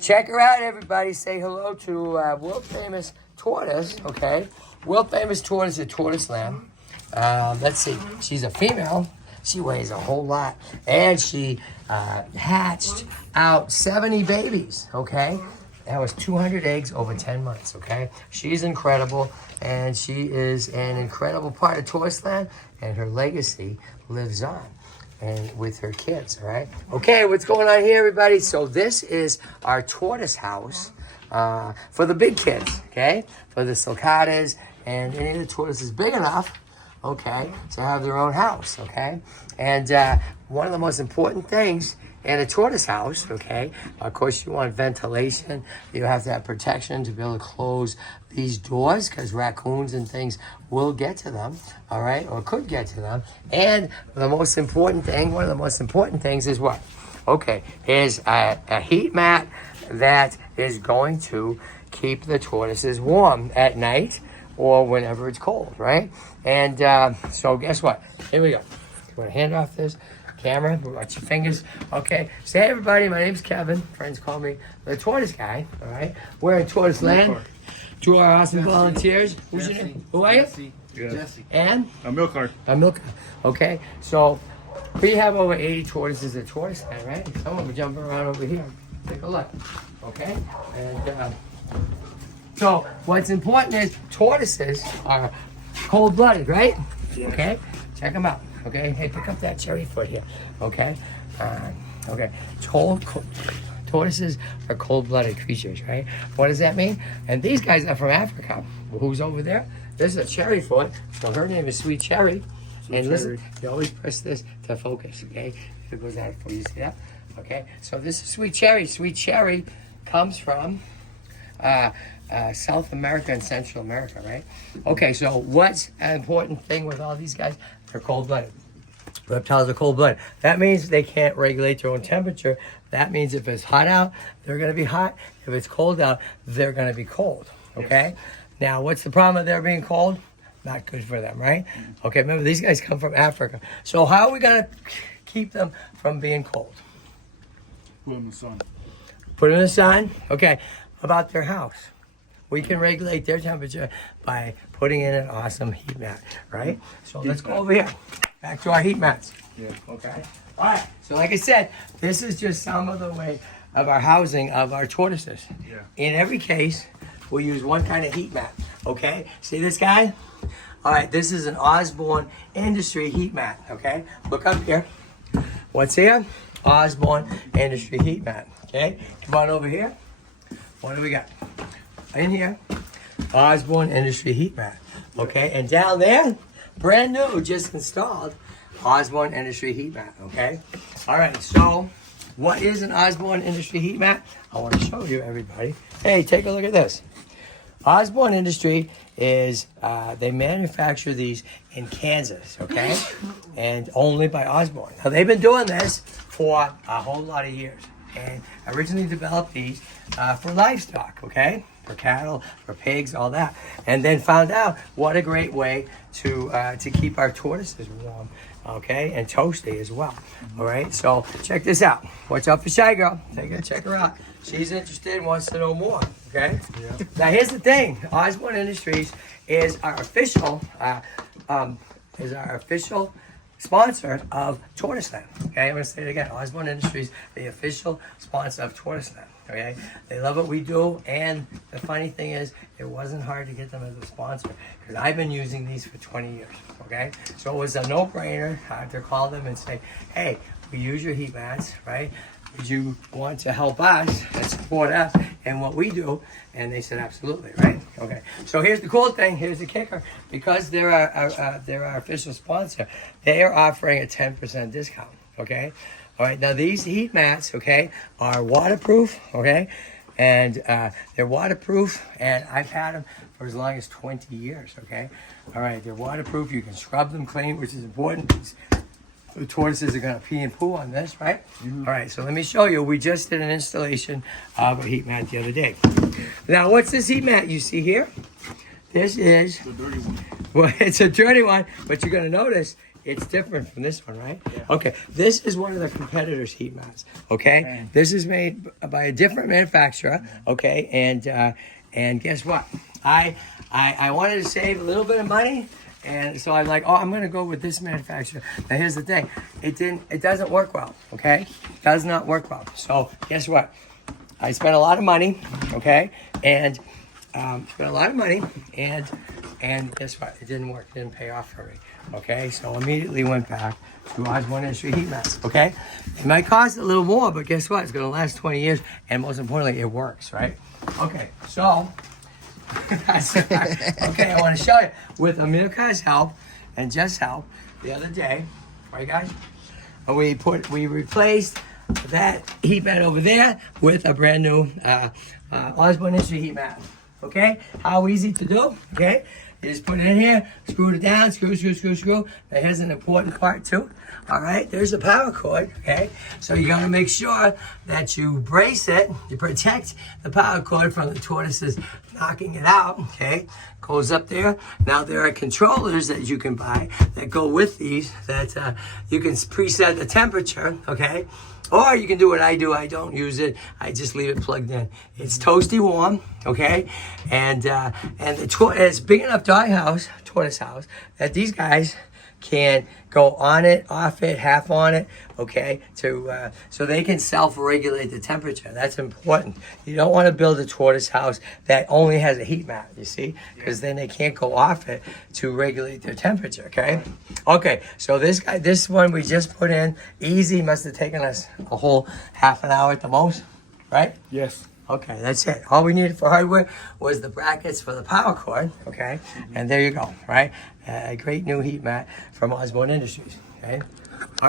Check her out, everybody. Say hello to world famous tortoise, okay? World famous tortoise at Tortoiseland. Let's see. She's a female. She weighs a whole lot. And she hatched out 70 babies, okay? That was 200 eggs over 10 months, okay? She's incredible, and she is an incredible part of Tortoiseland, and her legacy lives on and with her kids, all right? Okay, what's going on here, everybody? So this is our tortoise house for the big kids, okay? For the sulcatas and any of the tortoises big enough, okay, to have their own house, okay? And one of the most important things in a tortoise house, okay, of course you want ventilation. You have to have protection to be able to close these doors because raccoons and things will get to them, all right, or could get to them. And the most important thing, one of the most important things is what? Okay, is a heat mat that is going to keep the tortoises warm at night or whenever it's cold, right? And so guess what? Here we go. You want to hand off this camera? Watch your fingers. Okay. Say, hey, everybody, my name's Kevin. Friends call me the tortoise guy, all right? We're in Tortoiseland. To our awesome volunteers. Who's your name? Who are you? Jesse. And? A milk cart. A milk cart. Okay. So we have over 80 tortoises at Tortoiseland, right? Some of them jumping around over here. Take a look. Okay? And so what's important is tortoises are cold-blooded, right? Okay? Check them out. Okay? Hey, pick up that cherry foot here. Okay? Okay. Tortoises are cold-blooded creatures, right? What does that mean? And these guys are from Africa. Who's over there? This is a cherry foot. So her name is Sweet Cherry. And listen, you always press this to focus, okay? It goes out for you. See that? Okay? So this is Sweet Cherry. Sweet Cherry comes from South America and Central America, right? Okay, so what's an important thing with all these guys? They're cold-blooded. Reptiles are cold-blooded. That means they can't regulate their own temperature. That means if it's hot out, they're going to be hot. If it's cold out, they're going to be cold, okay? Yes. Now, what's the problem with their being cold? Not good for them, right? Okay, remember, these guys come from Africa. So how are we going to keep them from being cold? Put them in the sun. Put them in the sun? Okay. About their house. We can regulate their temperature by putting in an awesome heat mat, right? So let's go over here. Back to our heat mats. Yeah. Okay. All right. So like I said, this is just some of the way of our housing of our tortoises. Yeah. In every case, we use one kind of heat mat. Okay. See this guy? All right. This is an Osborne Industries heat mat. Okay. Look up here. What's here? Osborne Industries heat mat. Okay. Come on over here. What do we got? In here, Osborne Industries heat mat. Okay, and down there, brand new, just installed, Osborne Industries heat mat. Okay, all right. So, what is an Osborne Industries heat mat? I want to show you, everybody. Hey, take a look at this. Osborne Industries is they manufacture these in Kansas. Okay, and only by Osborne. Now they've been doing this for a whole lot of years, and originally developed these for livestock. Okay. For cattle, for pigs, all that, and then found out what a great way to keep our tortoises warm, okay, and toasty as well. All right, so check this out. Watch out for Shy Girl. Check her out. She's interested and wants to know more. Okay. Yeah. Now here's the thing. Osborne Industries is our official sponsor of Tortoiseland. Okay, I'm going to say it again. Osborne Industries, the official sponsor of Tortoiseland. Okay, they love what we do, and the funny thing is, it wasn't hard to get them as a sponsor because I've been using these for 20 years. Okay, so it was a no-brainer to call them and say, "Hey, we use your heat mats, right? Would you want to help us and support us and what we do?" And they said, "Absolutely," right? Okay. So here's the cool thing. Here's the kicker. Because they're our official sponsor, they are offering a 10% discount. Okay. All right. Now these heat mats, okay, are waterproof. Okay, and they're waterproof, and I've had them for as long as 20 years. Okay. All right. They're waterproof. You can scrub them clean, which is important. The tortoises are going to pee and poo on this, right? Mm-hmm. All right, so let me show you. We just did an installation of a heat mat the other day. Now, what's this heat mat you see here? This is... The dirty one. Well, it's a dirty one, but you're going to notice It's different from this one, right? Yeah. Okay, this is one of the competitors' heat mats. Okay, Okay. this is made by a different manufacturer. Okay, and guess what? I wanted to save a little bit of money, and so I'm like, oh, I'm gonna go with this manufacturer. Now here's the thing, it doesn't work well. Okay, does not work well. So guess what? I spent a lot of money. Okay, and spent a lot of money, and guess what? It didn't work. It didn't pay off for me. Okay, so immediately went back to Osborne Industries heat mats. Okay, it might cost a little more, but guess what? It's going to last 20 years, and most importantly, it works, right? Okay, so okay, I want to show you with America's help and Jeff's help the other day, right, guys? We replaced that heat mat over there with a brand new Osborne Industries heat mat. Okay, how easy to do? Okay. You just put it in here, screw it down, screw. Now here's an important part too. All right, there's the power cord, okay? So you gotta make sure that you brace it, you protect the power cord from the tortoises knocking it out, okay? Goes up there. Now there are controllers that you can buy that go with these that you can preset the temperature, okay? Or you can do what I do. I don't use it. I just leave it plugged in. It's toasty warm, okay? And it's big enough tortoise house, that these guys can go on it, off it, half on it, okay? So they can self-regulate the temperature. That's important. You don't want to build a tortoise house that only has a heat mat, you see? Because then they can't go off it to regulate their temperature, okay? Okay, so this one we just put in, easy, must have taken us a whole half an hour at the most, right? Yes. Okay, that's it. All we needed for hardware was the brackets for the power cord, okay? And there you go, right? A great new heat mat from Osborne Industries, okay? All right.